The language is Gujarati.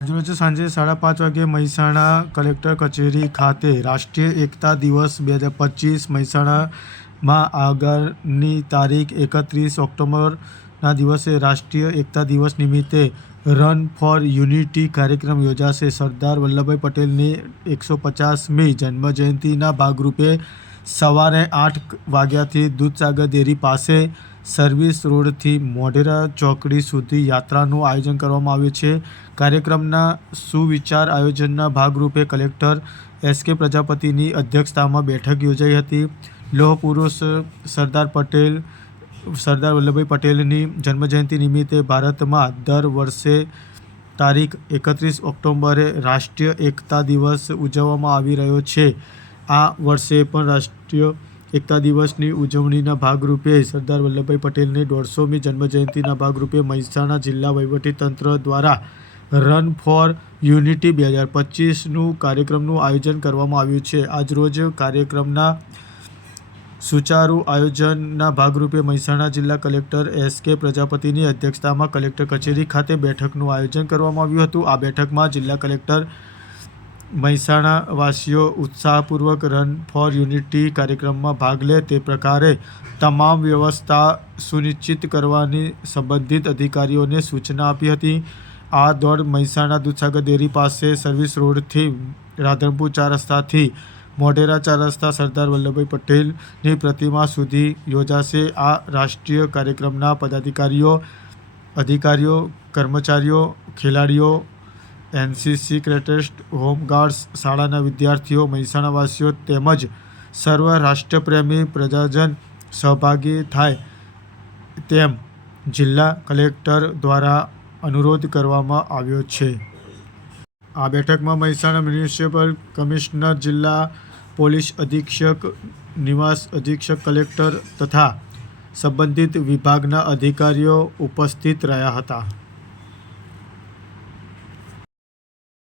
આજરોજ સાંજે સાડા પાંચ વાગે મહેસાણા કલેક્ટર કચેરી ખાતે રાષ્ટ્રીય એકતા દિવસ બે હજાર પચીસ મહેસાણામાં આગળની તારીખ એકત્રીસ ઓક્ટોબરના દિવસે રાષ્ટ્રીય એકતા દિવસ નિમિત્તે રન ફોર યુનિટી કાર્યક્રમ યોજાશે. સરદાર વલ્લભભાઈ પટેલની એકસો પચાસમી જન્મજયંતિના ભાગરૂપે સવારે આઠ વાગ્યાથી દૂધસાગર ડેરી પાસે સર્વિસ રોડથી મોઢેરા ચોકડી સુધી યાત્રાનું આયોજન કરવામાં આવ્યું છે. કાર્યક્રમના સુવિચાર આયોજનના ભાગરૂપે કલેક્ટર એસ કે પ્રજાપતિની અધ્યક્ષતામાં બેઠક યોજાઈ હતી. લોહ પુરુષ સરદાર પટેલ, સરદાર વલ્લભભાઈ પટેલની જન્મજયંતિ નિમિત્તે ભારતમાં દર વર્ષે તારીખ એકત્રીસ ઓક્ટોબરે રાષ્ટ્રીય એકતા દિવસ ઉજવવામાં આવી રહ્યો છે. આ વર્ષે પણ રાષ્ટ્રીય એકતા દિવસની ઉજવણીના ભાગરૂપે સરદાર વલ્લભભાઈ પટેલની દોઢસોમી જન્મજયંતિના ભાગરૂપે મહેસાણા જિલ્લા વહીવટીતંત્ર દ્વારા રન ફોર યુનિટી બે હજાર પચીસનું કાર્યક્રમનું આયોજન કરવામાં આવ્યું છે. આજરોજ કાર્યક્રમના સુચારુ આયોજનના ભાગરૂપે મહેસાણા જિલ્લા કલેક્ટર એસ કે પ્રજાપતિની અધ્યક્ષતામાં કલેક્ટર કચેરી ખાતે બેઠકનું આયોજન કરવામાં આવ્યું હતું. આ બેઠકમાં જિલ્લા કલેક્ટર મહેસાણા વાસીઓ ઉત્સાહપૂર્વક રન ફોર યુનિટી કાર્યક્રમમાં ભાગ લે તે પ્રકારે તમામ વ્યવસ્થા સુનિશ્ચિત કરવાની સંબંધિત અધિકારીઓને સૂચના આપી હતી. આ દોડ મહેસાણા દૂધસાગર ડેરી પાસે સર્વિસ રોડથી રાધનપુર ચાર રસ્તાથી મોઢેરા ચાર રસ્તા સરદાર વલ્લભભાઈ પટેલની પ્રતિમા સુધી યોજાશે. આ રાષ્ટ્રીય કાર્યક્રમના પદાધિકારીઓ, અધિકારીઓ, કર્મચારીઓ, ખેલાડીઓ એનસીસી ક્રેટેસ્ટ હોમગાર્ડ્સ શાળાના વિદ્યાર્થીઓ, મહેસાણાવાસીઓ તેમજ સર્વ રાષ્ટ્રપ્રેમી પ્રજાજન સહભાગી થાય તેમ જિલ્લા કલેક્ટર દ્વારા અનુરોધ કરવામાં આવ્યો છે. આ બેઠકમાં મહેસાણા મ્યુનિસિપલ કમિશનર, જિલ્લા પોલીસ અધિક્ષક, નિવાસ અધિક્ષક કલેક્ટર તથા સંબંધિત વિભાગના અધિકારીઓ ઉપસ્થિત રહ્યા હતા.